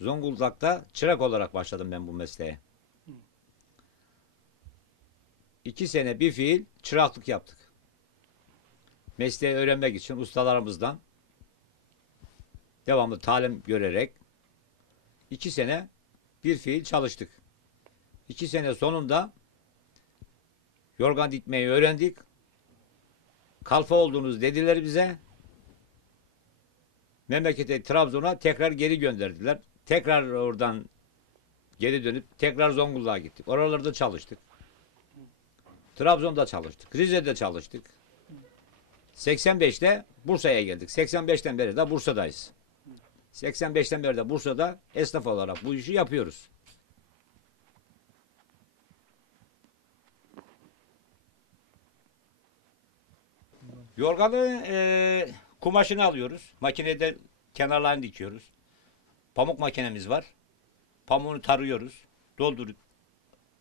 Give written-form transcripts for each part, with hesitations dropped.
Zonguldak'ta çırak olarak başladım ben bu mesleğe. 2 sene bir fiil çıraklık yaptık. Mesleği öğrenmek için ustalarımızdan devamlı talim görerek 2 sene bir fiil çalıştık. 2 sene sonunda yorgan dikmeyi öğrendik. Kalfa olduğunuz dediler bize. Memlekete Trabzon'a tekrar geri gönderdiler. Tekrar oradan geri dönüp tekrar Zonguldak'a gittik. Oralarda çalıştık. Trabzon'da çalıştık. Rize'de çalıştık. 85'te Bursa'ya geldik. 85'ten beri de Bursa'dayız. 85'ten beri de Bursa'da esnaf olarak bu işi yapıyoruz. Yorganı kumaşını alıyoruz. Makinede kenarlarını dikiyoruz. Pamuk makinemiz var. Pamuğunu tarıyoruz. Doldurup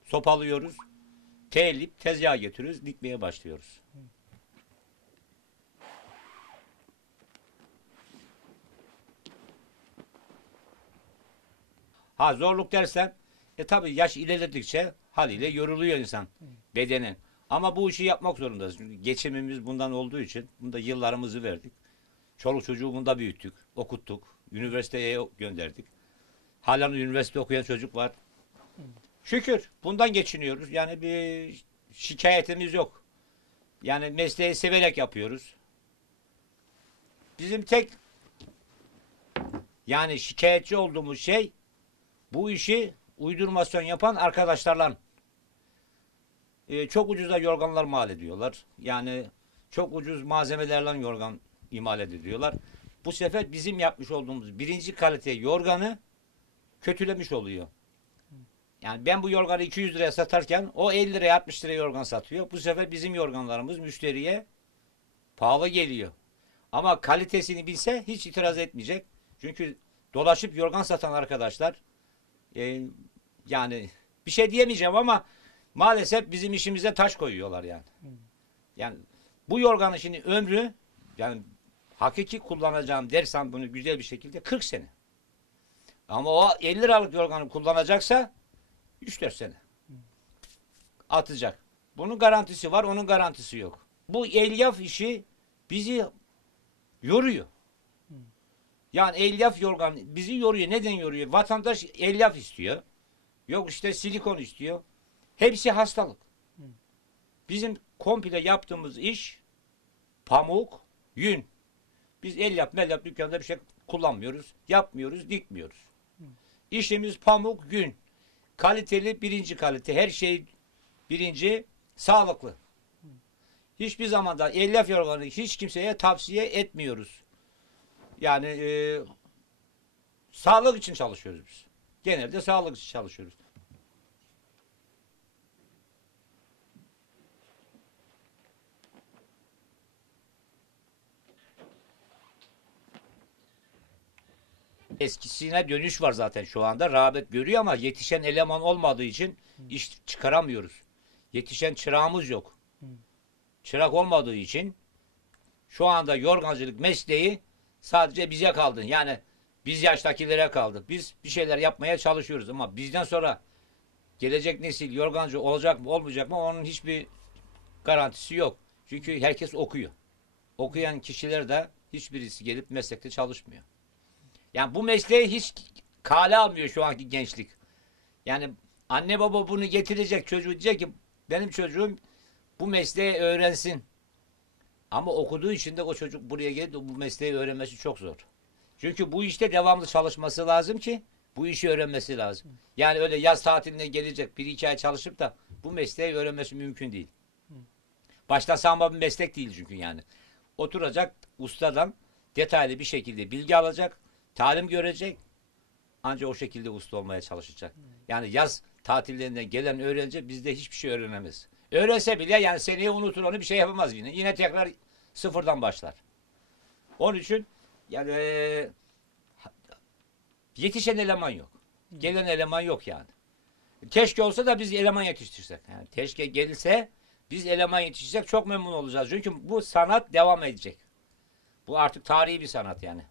sopalıyoruz. Telleyip tezgaha getiriyoruz. Dikmeye başlıyoruz. Ha zorluk dersen tabii yaş ilerledikçe haliyle yoruluyor insan bedeni. Ama bu işi yapmak zorundayız. Çünkü geçimimiz bundan olduğu için bunda yıllarımızı verdik. Çoluk çocuğu bunda büyüttük, okuttuk, üniversiteye gönderdik. Halen üniversite okuyan çocuk var. Şükür bundan geçiniyoruz. Yani bir şikayetimiz yok. Yani mesleği severek yapıyoruz. Bizim tek yani şikayetçi olduğumuz şey bu işi uydurmasyon yapan arkadaşlarla çok ucuza yorganlar mal ediyorlar. Yani çok ucuz malzemelerle yorgan imal ediliyorlar. Bu sefer bizim yapmış olduğumuz birinci kalite yorganı kötülemiş oluyor. Yani ben bu yorganı 200 liraya satarken o 50 liraya 60 liraya yorgan satıyor. Bu sefer bizim yorganlarımız müşteriye pahalı geliyor. Ama kalitesini bilse hiç itiraz etmeyecek. Çünkü dolaşıp yorgan satan arkadaşlar yani bir şey diyemeyeceğim ama maalesef bizim işimize taş koyuyorlar yani. Yani bu yorganın şimdi ömrü yani hakiki kullanacağım dersen bunu güzel bir şekilde 40 sene. Ama o 50 liralık yorganı kullanacaksa 3-4 sene atacak. Bunun garantisi var, onun garantisi yok. Bu elyaf işi bizi yoruyor. Yani elyaf yorgan bizi yoruyor. Neden yoruyor? Vatandaş elyaf istiyor. Yok işte silikon istiyor. Hepsi hastalık. Bizim komple yaptığımız iş pamuk, yün. Biz elyaf, melyaf dükkanda bir şey kullanmıyoruz. Yapmıyoruz, dikmiyoruz. İşimiz pamuk, yün. Kaliteli, birinci kalite. Her şey birinci, sağlıklı. Hiçbir zamanda elyaf yorganı hiç kimseye tavsiye etmiyoruz. Yani sağlık için çalışıyoruz biz. Genelde sağlık için çalışıyoruz. Eskisine dönüş var zaten şu anda. Rağbet görüyor ama yetişen eleman olmadığı için iş çıkaramıyoruz. Yetişen çırağımız yok. Çırak olmadığı için şu anda yorgancılık mesleği sadece bize kaldı. Yani biz yaştakilere kaldı. Biz bir şeyler yapmaya çalışıyoruz ama bizden sonra gelecek nesil yorgancı olacak mı olmayacak mı onun hiçbir garantisi yok. Çünkü herkes okuyor. Okuyan kişiler de hiçbirisi gelip meslekte çalışmıyor. Yani bu mesleği hiç kale almıyor şu anki gençlik. Yani anne baba bunu getirecek çocuğu diyecek ki benim çocuğum bu mesleği öğrensin. Ama okuduğu için de o çocuk buraya gelip de bu mesleği öğrenmesi çok zor. Çünkü bu işte devamlı çalışması lazım ki bu işi öğrenmesi lazım. Yani öyle yaz tatiline gelecek 1-2 ay çalışıp da bu mesleği öğrenmesi mümkün değil. Baştan sağma bir meslek değil çünkü yani. Oturacak ustadan detaylı bir şekilde bilgi alacak, talim görecek. Ancak o şekilde usta olmaya çalışacak. Yani yaz tatillerinden gelen öğrenci bizde hiçbir şey öğrenemez. Öğrense bile yani seneye unutur onu bir şey yapamaz yine. Yine tekrar sıfırdan başlar. Onun için yani yetişen eleman yok. Gelen eleman yok yani. Keşke olsa da biz eleman yetiştirsek. Yani keşke gelirse biz eleman yetiştirsek çok memnun olacağız. Çünkü bu sanat devam edecek. Bu artık tarihi bir sanat yani.